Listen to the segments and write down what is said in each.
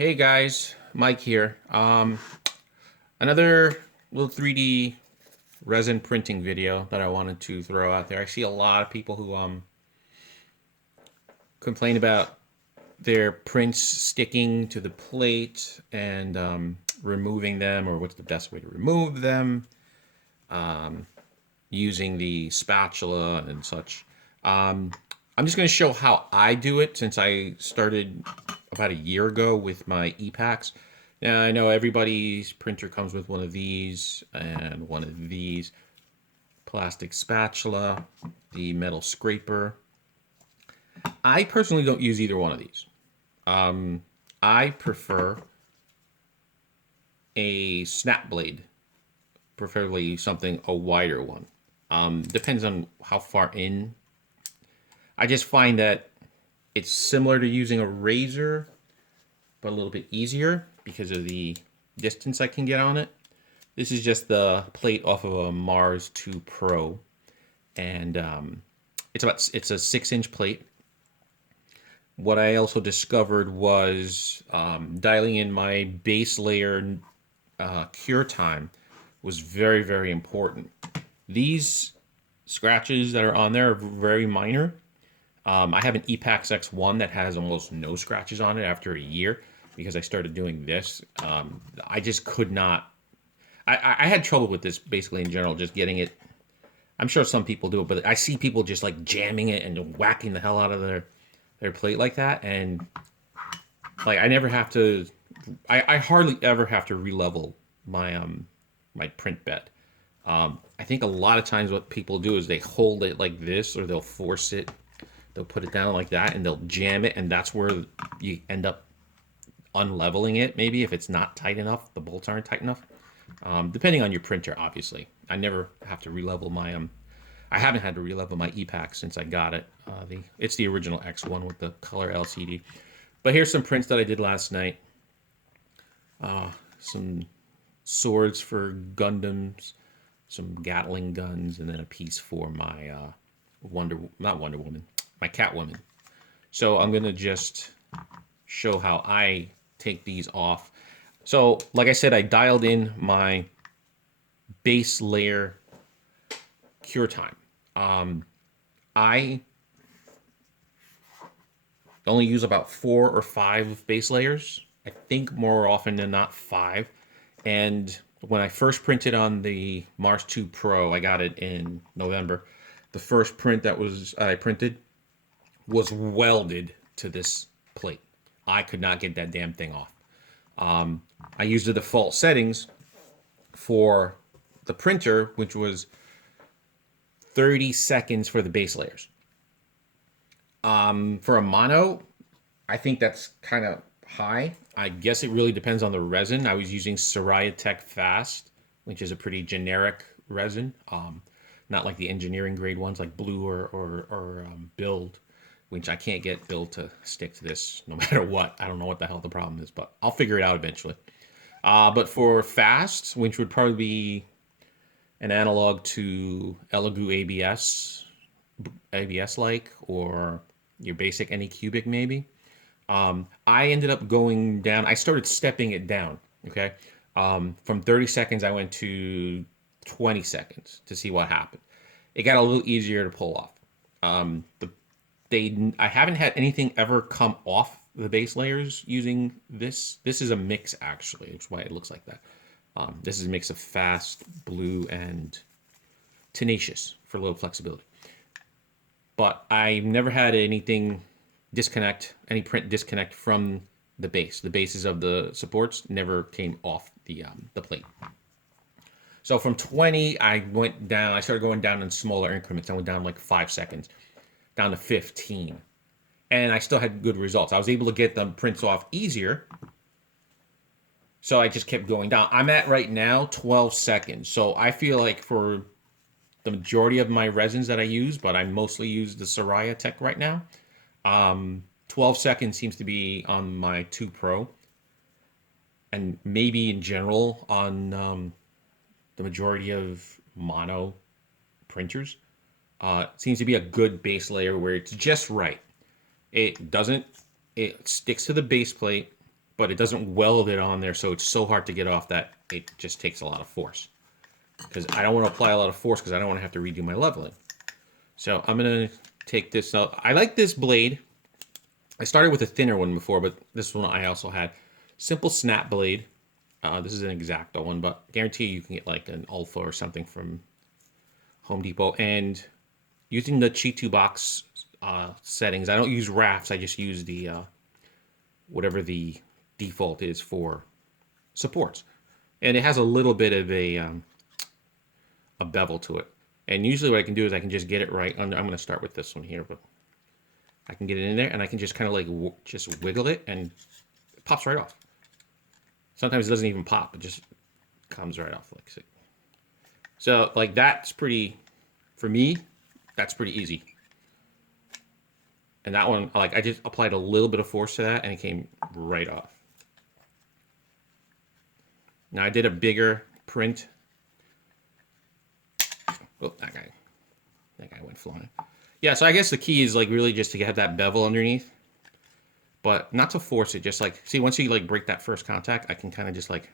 Hey guys, Mike here. Another little 3D resin printing video that I wanted to throw out there. I see a lot of people who complain about their prints sticking to the plate and removing them, or what's the best way to remove them, using the spatula and such. Um, I'm just going to show how I do it since I started about a year ago with my e-packs. Now, I know everybody's printer comes with one of these and one of these. Plastic spatula, the metal scraper. I personally don't use either one of these. I prefer a snap blade, preferably something a wider one. Depends on how far in. I just find that it's similar to using a razor, but a little bit easier because of the distance I can get on it. This is just the plate off of a Mars 2 Pro, and it's a 6-inch plate. What I also discovered was dialing in my base layer cure time was very important. These scratches that are on there are very minor. I have an Epax X1 that has almost no scratches on it after a year because I started doing this. I just could not. I had trouble with this basically in general, just getting it. I'm sure some people do it, but I see people just like jamming it and whacking the hell out of their plate like that, and like I never have to. I hardly ever have to relevel my print bed. I think a lot of times what people do is they hold it like this, or they'll force it. They'll put it down like that, and they'll jam it, and that's where you end up unleveling it. Maybe if it's not tight enough, the bolts aren't tight enough. Depending on your printer, obviously. I never have to relevel my I haven't had to relevel my e-pack since I got it. It's the original X1 with the color LCD. But here's some prints that I did last night. Some swords for Gundams, some Gatling guns, and then a piece for my not Wonder Woman, my Catwoman. So I'm gonna just show how I take these off. So, like I said, I dialed in my base layer cure time. I only use about 4 or 5 base layers. I think more often than not 5. And when I first printed on the Mars 2 Pro, I got it in November. The first print that was I printed was welded to this plate. I could not get that damn thing off. I used the default settings for the printer, which was 30 seconds for the base layers. For a mono, I think that's kind of high. I guess it really depends on the resin. I was using Soraya Tech Fast, which is a pretty generic resin, not like the engineering grade ones like Blue or Build, which I can't get Build to stick to this no matter what. I don't know what the hell the problem is, but I'll figure it out eventually. But for Fast, which would probably be an analog to Elegoo ABS like, or your basic Anycubic maybe. I ended up going down. I started stepping it down. Okay, from 30 seconds I went to 20 seconds to see what happened. It got a little easier to pull off. I haven't had anything ever come off the base layers using this. This is a mix actually. That's why it looks like that. This is a mix of Fast, Blue, and Tenacious for a little flexibility. But I never had anything disconnect, any print disconnect from the base. The bases of the supports never came off the plate. So from 20, I went down. I started going down in smaller increments. I went down like 5 seconds, down to 15, and I still had good results. I was able to get the prints off easier. So I just kept going down. I'm at right now 12 seconds. So I feel like for the majority of my resins that I use, but I mostly use the Soraya Tech right now, 12 seconds seems to be on my 2 Pro, and maybe in general on the majority of mono printers. Seems to be a good base layer where it's just right. It doesn't, it sticks to the base plate, but it doesn't weld it on there, so it's so hard to get off that it just takes a lot of force. Because I don't want to apply a lot of force because I don't want to have to redo my leveling. So I'm going to take this out. I like this blade. I started with a thinner one before, but this one I also had. Simple snap blade. This is an X-Acto one, but I guarantee you can get like an Alpha or something from Home Depot. And using the Chi2 box settings, I don't use rafts. I just use the whatever the default is for supports. And it has a little bit of a bevel to it. And usually what I can do is I can just get it right under. I'm going to start with this one here, but I can get it in there and I can just kind of like just wiggle it and it pops right off. Sometimes it doesn't even pop, it just comes right off like so. So like that's pretty, for me, that's pretty easy. And that one, like I just applied a little bit of force to that and it came right off. Now I did a bigger print. Oh, that guy went flying. Yeah, so I guess the key is like really just to have that bevel underneath, but not to force it. Just like, see, once you like break that first contact, I can kind of just like,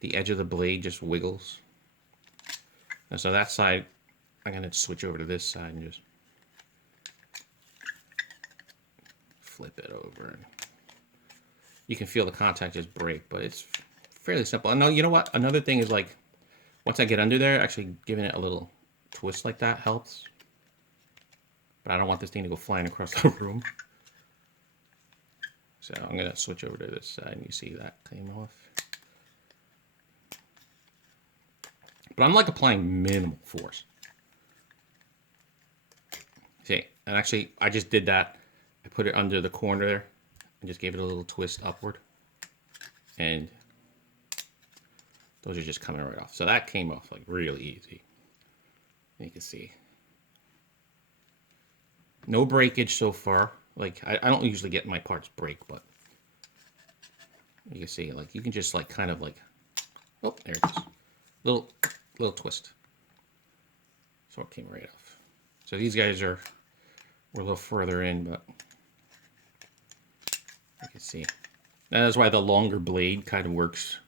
the edge of the blade just wiggles. And so that side, I'm gonna switch over to this side and just flip it over. And you can feel the contact just break, but it's fairly simple. And no, you know what? Another thing is like, once I get under there, actually giving it a little twist like that helps. But I don't want this thing to go flying across the room. So I'm going to switch over to this side and you see that came off. But I'm like applying minimal force. See, and actually I just did that. I put it under the corner there and just gave it a little twist upward. And those are just coming right off. So that came off like really easy. You can see. No breakage so far. Like I don't usually get my parts break, but you can see like you can just like kind of like, oh, there it is. Little twist. So it came right off. So these guys were a little further in, but you can see. That's why the longer blade kind of works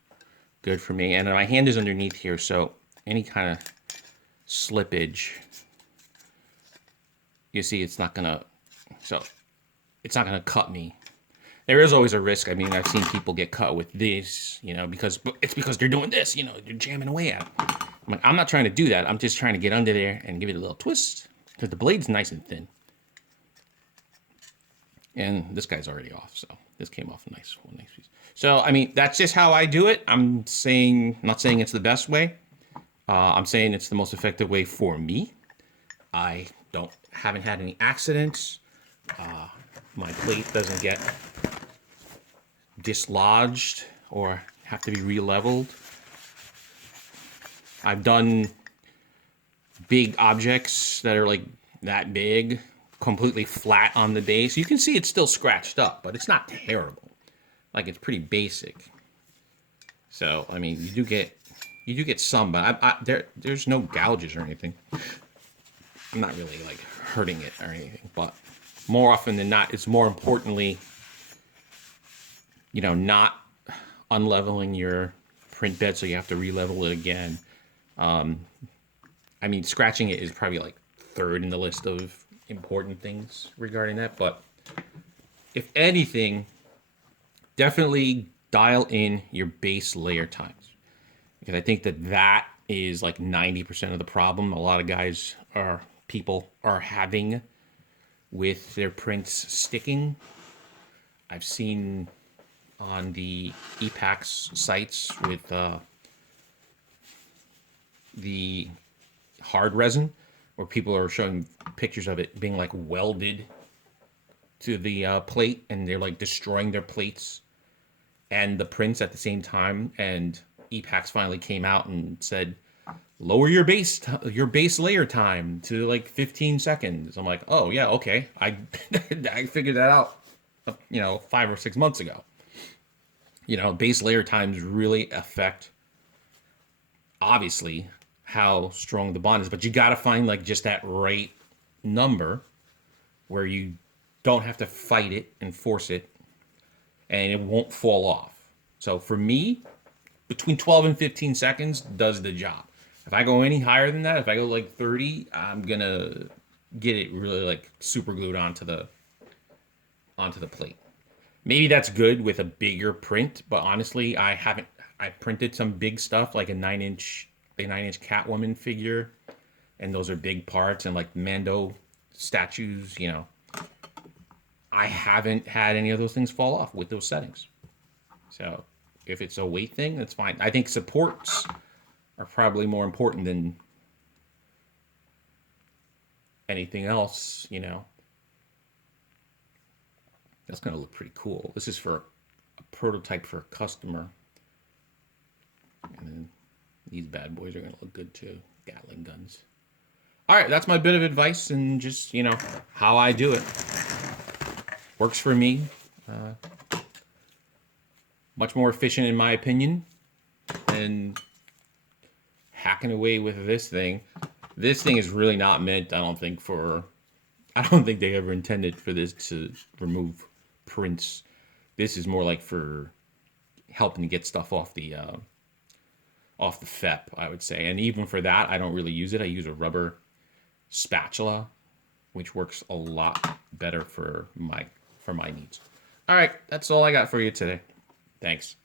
good for me. And my hand is underneath here, so any kind of slippage, you see it's not gonna, so it's not gonna cut me. There is always a risk. I mean, I've seen people get cut with this, you know, because they're doing this, you know, they're jamming away at it. I'm like, I'm not trying to do that. I'm just trying to get under there and give it a little twist because the blade's nice and thin. And this guy's already off, so this came off a nice piece. So, I mean, that's just how I do it. I'm not saying it's the best way. I'm saying it's the most effective way for me. I haven't had any accidents. My plate doesn't get dislodged or have to be re-leveled. I've done big objects that are like that big, completely flat on the base. You can see it's still scratched up, but it's not terrible. Like it's pretty basic. So I mean, you do get some, but there's no gouges or anything. I'm not really like hurting it or anything, but more often than not, it's more importantly, you know, not unleveling your print bed so you have to re-level it again. I mean, scratching it is probably like third in the list of important things regarding that, but if anything, definitely dial in your base layer times, because I think that is like 90% of the problem a lot of people are having with their prints sticking. I've seen on the ePax sites with the hard resin, where people are showing pictures of it being like welded to the plate, and they're like destroying their plates and the prints at the same time. And ePax finally came out and said, lower your base layer time to like 15 seconds. I'm like, oh yeah, okay. I figured that out, you know, 5 or 6 months ago. You know, base layer times really affect, obviously, how strong the bond is, but you got to find like just that right number where you don't have to fight it and force it. and it won't fall off. So for me, between 12 and 15 seconds does the job. If I go any higher than that, if I go like 30, I'm gonna get it really like super glued onto the plate. Maybe that's good with a bigger print, but honestly, I haven't. I printed some big stuff like a 9-inch Catwoman figure, and those are big parts, and like Mando statues. I haven't had any of those things fall off with those settings. So if it's a weight thing, that's fine. I think supports are probably more important than anything else. That's going to look pretty cool. This is for a prototype for a customer. And then these bad boys are going to look good too. Gatling guns. All right, that's my bit of advice and just, how I do it. Works for me. Much more efficient in my opinion than hacking away with this thing. This thing is really not meant, I don't think they ever intended for this to remove prints. This is more like for helping to get stuff off the FEP, I would say. And even for that, I don't really use it. I use a rubber spatula, which works a lot better for my needs. All right, that's all I got for you today. Thanks.